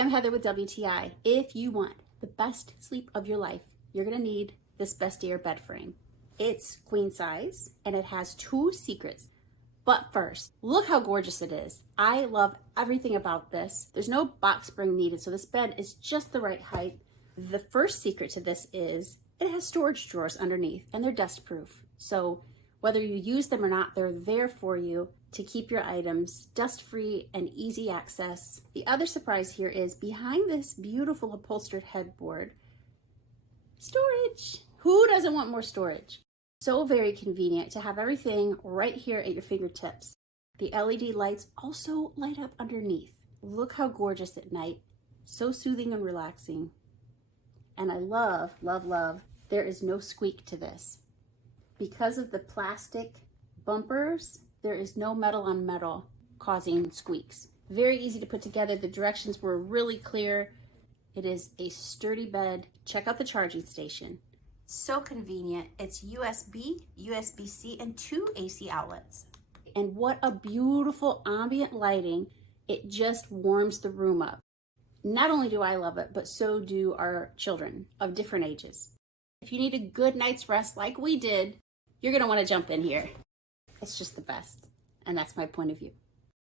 I'm Heather with WTI. If you want the best sleep of your life, you're gonna need this Bestier bed frame. It's queen size and it has 2 secrets. But first, look how gorgeous it is. I love everything about this. There's no box spring needed, so this bed is just the right height. The first secret to this is it has storage drawers underneath and they're dust proof. So whether you use them or not, they're there for you to keep your items dust-free and easy access. The other surprise here is behind this beautiful upholstered headboard, storage. Who doesn't want more storage? So very convenient to have everything right here at your fingertips. The LED lights also light up underneath. Look how gorgeous at night. So soothing and relaxing. And I love, love, love, there is no squeak to this. Because of the plastic bumpers, there is no metal on metal causing squeaks. Very easy to put together. The directions were really clear. It is a sturdy bed. Check out the charging station. So convenient. It's USB, USB-C, and 2 AC outlets. And what a beautiful ambient lighting. It just warms the room up. Not only do I love it, but so do our children of different ages. If you need a good night's rest like we did, you're gonna wanna jump in here. It's just the best, and that's my point of view.